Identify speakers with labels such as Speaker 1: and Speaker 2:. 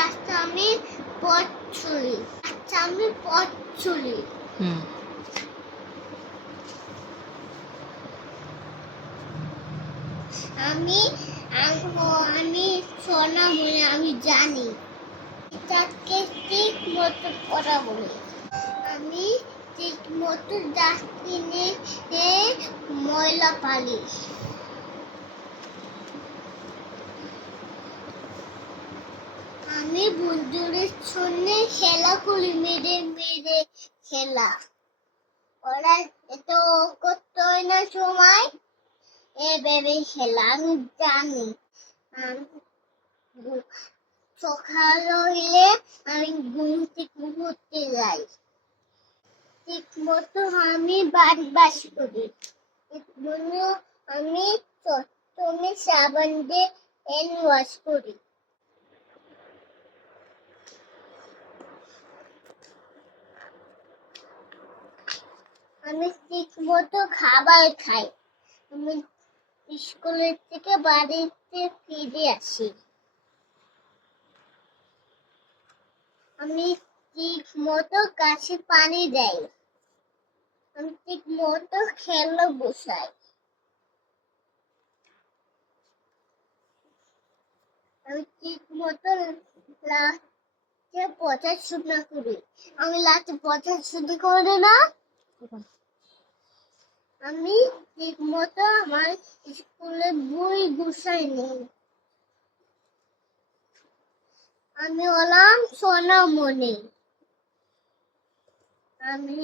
Speaker 1: আচ্ছা আমি পথ চলি। আচ্ছা আমি পথ চলি।
Speaker 2: হুম।
Speaker 1: আমি আম- সোনা মনে আমি জানি। তাকে ঠিক মতো পড়া বলে। আমি ঠিক মতো ডাস্টবিনে ময়লা পালি। আমি বন্ধুদের সঙ্গে খেলা করি, মেরে মেরে খেলা। ওরা এত করতে হয় না সময়, এ ভেবে খেলা, আমি জানি। সকাল হইলে আমি ঘুম থেকে ঘুরতে যাই। ঠিক মতো আমি বাড়ি বাস করি আমি প্রথমে সাবান দিয়ে হ্যান্ড ওয়াশ করি। আমি ঠিক মতো খাবার খাই। আমি স্কুলের থেকে বাড়িতে ফিরে আসি। আমি ঠিক মতো গাছে পানি দেই। আমি ঠিক মতো খেলো বসাই। আমি ঠিক মতো লাস্টে পড়াশোনা করি। আমি লাস্টে পড়াশোনা করি না। আমি ঠিকমতো আমার স্কুলে বই গুছাই নেই আমি হলাম সোনামণি। আমি